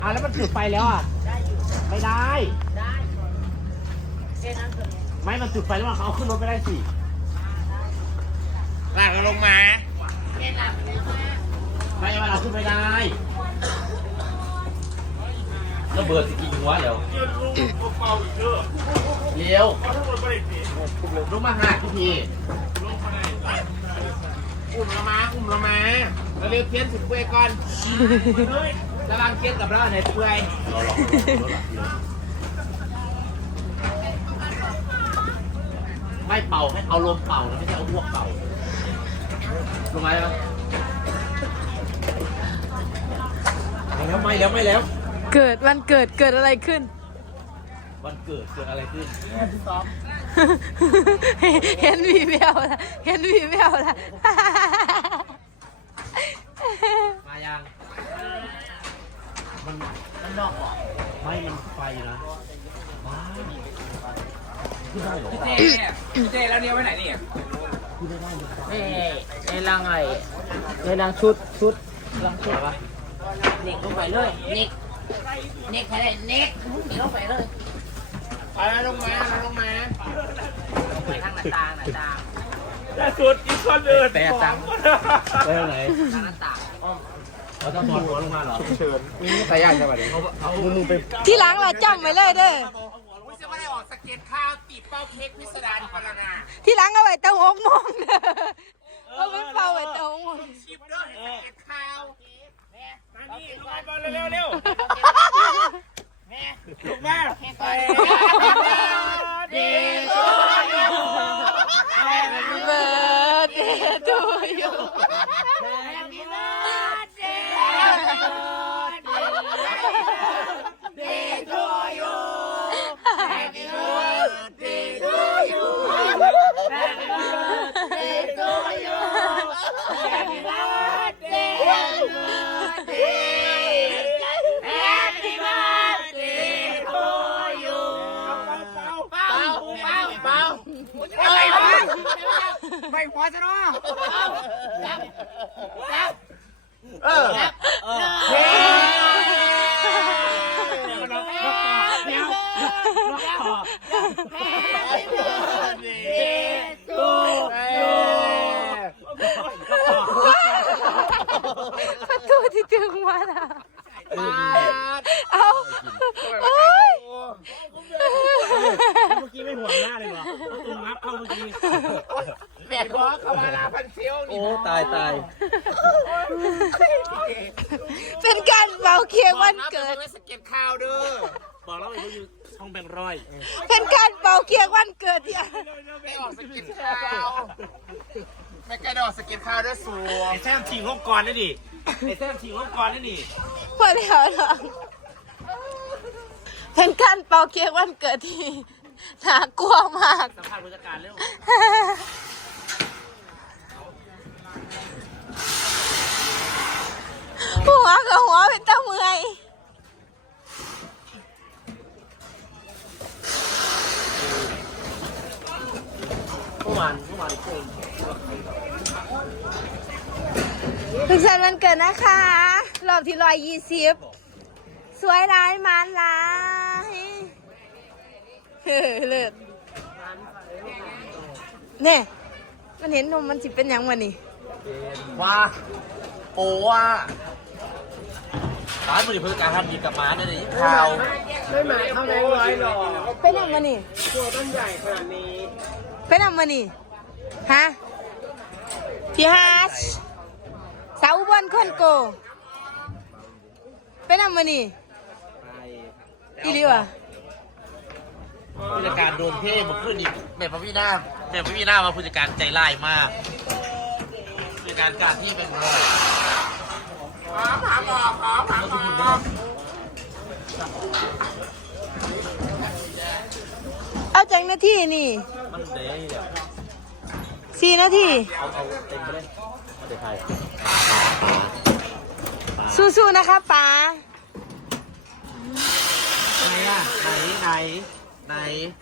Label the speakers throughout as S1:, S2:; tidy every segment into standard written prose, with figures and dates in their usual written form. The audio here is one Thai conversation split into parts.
S1: แล้วมันจุดไฟแล้วอ่ะไม่ได้ไม่มันจุดไฟแล้วเขาเอาขึ้นรถไม่ได้สิลากเราลงมาไม่ว่าเราขึ้นไม่ได้แล้วเบิร์ดจะกินหัวเดี๋ยวเร็วลงมาหาพี่อุ้มเรามาเราเร็วเพี้ยนสุดเปื่อยก่อนระวังเพี้ยนกับเราในเปื่อยไม่เป่าให้เอาลมเป่าไม่ใช่เอาพวกเป่าลงมาแล้วไม่แล้ว
S2: เกิดวันเกิดอะไรขึ้น
S1: วันเกิดอะไรขึ้น
S2: เห็นวีแววละ
S1: มายังมันนอกเหรอไม่มันไฟนะว้าวขึ้นได้เหรอ
S3: เจ๊แล้วเนี่ยไปไหนนี่
S1: ขึ้นได้
S3: ในรังอะไรในรังชุดรังชุด
S1: ปะ
S3: เน็กลงไปเลยเน็กไปเลยเน็กลงไปเลย
S1: ไปลงมา
S3: ไปทางหน้าต่าง
S4: แต่สุดอีกคนเดิน
S1: แต่ตังไปทางไหน
S3: ทางหน้าต่าง
S1: เราจะบอลหัวลงมาเหรอ
S4: เชิญ
S1: แต่ยากจังหวะนี้เอามือไป
S2: ที่หลังเราจำไว้เลยเด้อ
S1: ไม่ใช่ว่าได้ออกสเก็ตข้าวตีเป้าเค้กพิสดารพลังงาน
S2: ที่หลังเอาไว้ตั้ง6 โมงเด้อเอาไว้เป่าไว้ตั้ง6 โมง
S1: ชิปด้วยสเก็ตข้าว
S4: มานี่ลงมาบอลเร็วลงมาไป
S2: เบิร์ดเดย์ทูยู
S3: ไม่หัวซะเนาะ
S2: ประตูที่ถึงวันอ่ะเอาโอ้ย
S4: เมื่อกี้ไม่ห่วงหน้าเลยเหรอตุ้มงับเข้าเมื่อกี้
S1: แม่ขอเขามาลาพันเซียวนี่โอ้ตาย
S2: เป็นการเป่าเค้กวันเกิด
S1: สเก็ตข้าวเด้อบอกแล้วว่าอยู่ช่องแบงค์ร้อย
S2: เป็นการเป่าเค้กวันเกิดที่
S1: ไม่ออกสเก็ตข้าวไม่กระโดดสเก็ตข้าวด้วยสูงไอ้แซมชิงลงก่อนนี่ดิ
S2: พอแล้วเนาะเป็นการเป่าเค้กวันเกิดที่น่ากลัวมาก
S1: สัมภาษณ์ผู้จัดการเร็ว
S2: หัวกับหัวเป็นตาเมื่อย
S1: เมื่อวานคน
S2: ทุกท่านวันเกิดนะคะรอบที่120สวยร้ายมันร้ายเลิศเนี่ยมันเห็นนมมันสิเป็นยังวะนี่
S1: ว่าโอ้ว่าร้านบริการทำดีกับม้าเนี่ยนี่ข่าว
S4: ไม่หมายเท่าแบงค์ร้อยหรอก
S2: เป็นยังวะนี่
S4: ตัวต้นใหญ่ขนาดนี้
S2: เป็นยังวะนี่ฮะพี่ฮัสสาวอุบลคนโกเป็นยังวะนี่อีหลีวะ
S1: ผู้จัดการโดนเท่หมดขึ้นอีกแบบพระพี่หน้ามาผู้จัดการใจร้ายมากผู้จัดการการที่เป็นรอย
S2: เอาจังนาทีนี่
S1: มันเด้
S2: 4 นาที
S1: เอาเต็มไปเลยเดี๋ยวใคร
S2: สู้ๆนะคะป๋า
S1: ไหน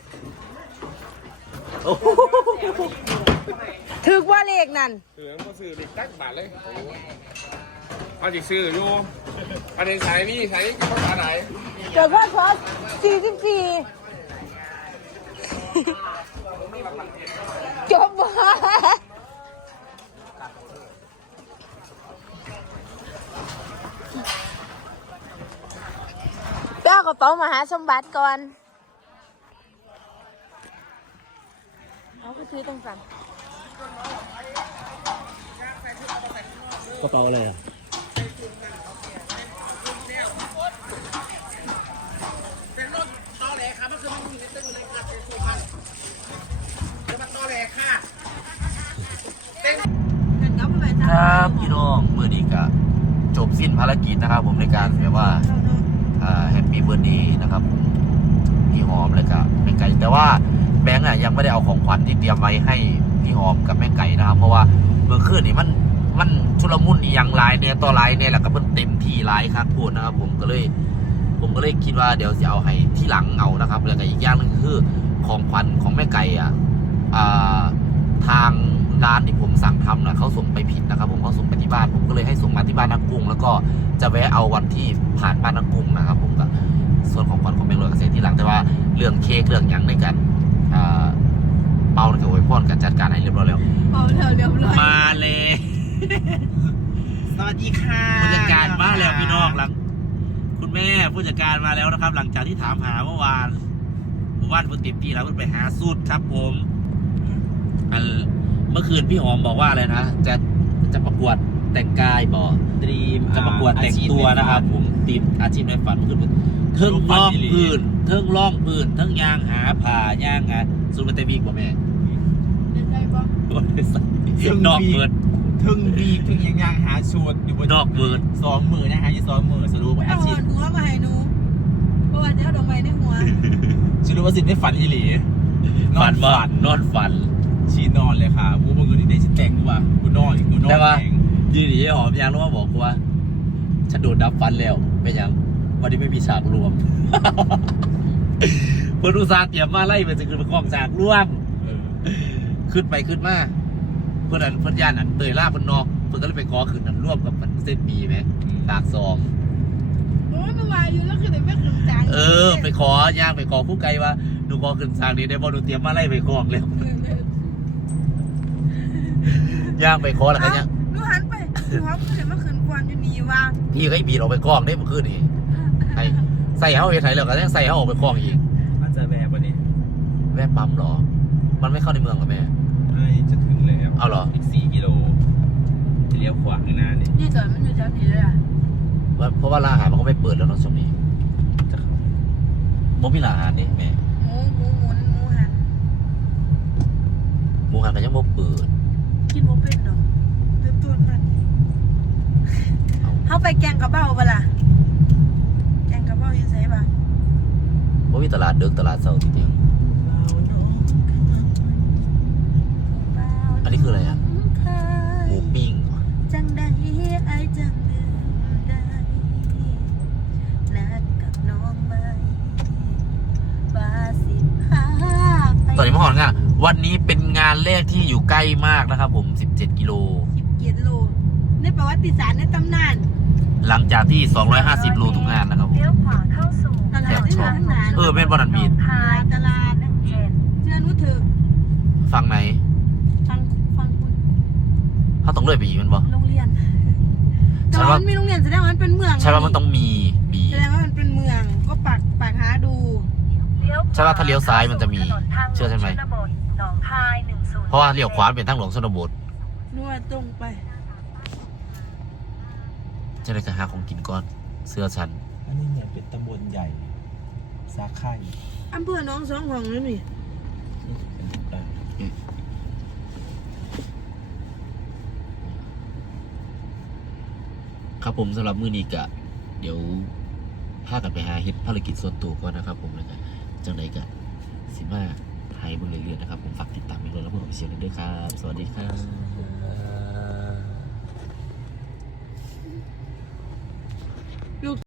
S2: ถึกว่าเลขนั่น
S4: ซื้อมาซื้อเด็กตั้งบาทเลยเอาจิซื้ออยู่อันนี้ใช้นี่ใช้ภาษาไหน
S2: เกิดพ่อซอส44จบบ่ไปเอากระเป๋ามหาสมบัติก่อนเอาก็ซื้อตรงกัน
S1: กระเป๋าอะไรอ่ะครับพี่น้องมือนี้ก็จบสิ้นภารกิจนะครับผมในการแบบว่าแฮปปี้เบิร์ดเดย์นะครับผมพี่หอมเลยครับแม่ไก่แต่ว่าแบงค์อ่ะยังไม่ได้เอาของขวัญที่เตรียมไว้ให้พี่หอมกับแม่ไก่นะครับเพราะว่าเมื่อคืนนี่มันชุลมุนอีกอย่างหลายเนี่ยต่อหลายเนี่ยแหละก็เพิ่นเต็มที่หลายครับพูดนะครับผมก็เลยคิดว่าเดี๋ยวจะเอาให้ที่หลังเอานะครับแล้วก็อีกอย่างหนึ่งคือของขวัญของแม่ไก่อ่ะทางร้านที่ผมสั่งทำนะเขาส่งไปผิดนะครับผมเขาส่งไปที่บ้านผมก็เลยให้ส่งมาที่บ้านนักกุ้งแล้วก็จะแวะเอาวันที่ผ่านบ้านนักกุ้งนะครับผมก็ส่วนของขวัญของแบงค์ลอยเกษตรที่หลังแต่ว่าเรื่องเค้กเรื่องอย่างในการเป่ากับโวยพรกันจัดการให้เรียบร้อยแล้ว
S2: เอาเรียบร้อย
S1: มาเลย
S3: สวัสดีค่ะ
S1: ผู้จัดการมาแล้วพี่น้องหลังคุณแม่ผู้จัดการมาแล้วนะครับ หลังจากที่ถามหาเมื่อวานเพิ่งเต็มที่แล้วเพิ่งไปหาสูตรครับผมเมื่อคืนพี่หอมบอกว่าอะไรนะจะประกวดแต่งกายบอกตรีมจะประกวดแต่งตัวนะครับผมทีมอาชีพในฝันเมื่อคืนเทิงล่องพื้นเทิงล่องพื้นเทิงยางหาผ่ายางงานสุดมันเตมีกว่าแม่นอกเปิด
S3: ทึ่งบีทึ่งยังหาสูตรอยู่บน
S1: นอกเปิด
S3: 20,000นะคะยี่20,000สรุปว่าอาชีพ
S2: หัวมาให้หนูเพราะว่าจะเอาดอกไม้ในหัว
S3: สรุปว่าสิทธิ์ไม่ฝันอีหลี
S1: ฝันนอนฝัน
S3: ชีนอนเลยค่ะกูบางคนที่ได้ชิ้นแต่งกูว่ากูนอนกูนอน
S1: แต่ว่า
S3: แต่ง
S1: ยืนหนีหอมยางแล้วมาบอกกูว่าฉันโดนดับฟันแล้วไม่ยังวันนี้ไม่มีฉากรวม เพื่อนอุตส่าห์เตรียมมาไล่ไปจะขึ้นไปกองฉากร่วมขึ้นไปขึ้นมาเพื่อนย่านอันเตยล่าเพื่อนนอกเพื่อนก็เลยไปขอขึ้นอันร่วมกับมันเส้นบีไหมปากซอง
S2: โอ้ยไม่มาอยู่แล้วคือแต่ไม่ถึงจัง
S1: ไปขอย่างไปขอผู้ไกลว่าหนูขอขึ้นฉากนี้ได้บ่หนูเตรียมมาไล่ไปกองแล้วย่างไปขอแล้วกันยัง
S2: หนูหันไปหนูว่าเห็นเมื่อคืนควันอยู่นี่ว่า
S1: พี่ก็บีดออกไปกองได้เมื่อคืนนี่ใส่เขาไปไถแล้วก็ยังใส่เขาออกไปกองอีก
S3: มันจะแบบวันนี้
S1: แม่ปั๊มหรอมันไม่เข้าในเมืองหรอแม่
S3: ไม่จะถึงเลยครับ
S1: เอาเหรอ
S3: อีก4 กิโลจะเลี้ยวขวาข้างหน้านี่
S2: นี่จอดมันอยู่แถวนี้เลยอ่ะ
S1: เพราะว่าร้านอาหารมันก็ไม่เปิดแล้วเนาะช่วงนี้
S3: จะเข้า
S1: มุกมีร้านอาหารนี่แม่
S2: หมูหัน
S1: หมูหันก็ยังไม่เปิด
S2: กินหมูเป็นดอกเริ่มต้นมันเขาไปแกงกระเบ้าปะล่ะแกงกระเบ้าอยู่ไสปะ
S1: เพราะมีตลาดเดิกตลาดเสาร์ทีเดียวอันนี้คืออะไรอ่ะหมูปิ้ง
S2: จังได้ไอจังลืมได้นัดกับน้องไหมบาสิหาไป
S1: ตอนนี้มาก่อนงานวันนี้เป็นงานแรกที่อยู่ใกล้มากนะครับผม17 กิโล
S2: 17 โลในประวัติศาสตร์ในตำนาน
S1: หลังจากที่250 โลทุกงานนะครับผม
S5: เลี้ยวขวาเข้าสู่
S2: ตลาดที่ร้านอาหาร
S1: เป็นบอนันบีด
S5: พาย
S2: ตลาดเชื่อนุถึก
S1: ฟังไหน
S2: ฟังคุณ
S1: เขาต้องเลื่อยไปอีกมันบ่
S2: โรงเรียน
S1: ฉั
S2: แต่
S1: นว่า
S2: ว่ามันมีโรงเรียนแสดงว่ามันเป็นเมือง
S1: ใช่ว่ามันต้องมีบี
S2: แสดงว่ามันเป็นเมืองก็ปักหาดู
S5: เลี้ยว
S1: ใช่ว่าถ้าเลี้ยวซ้ายมันจะมีเชื่อใช่ไหม
S5: ถนนทางลวงชนบทหนองคาย10
S1: เพราะว่าเลี้ยวขวาเป็นทางหลวงชนบท
S2: นวดตรงไป
S1: จะได้จะหาของกินก่อนเสื้อฉัน
S3: อันนี้เนี่ยเป็นตำบลใหญ่สาไข่
S2: อำเภอหนองสองห้องนั่นนี่
S1: ครับผมสำหรับมื้อนี้กะเดี๋ยวพากันไปหาเฮ็ดภารกิจส่วนตัวก่อนนะครับผมแล้วก็จังใดกะสิมาไทยบนเรื่อยๆนะครับผมฝากติดตามอีกแล้วเพื่อนๆเชียร์กันด้วยครับสวัสดีครับ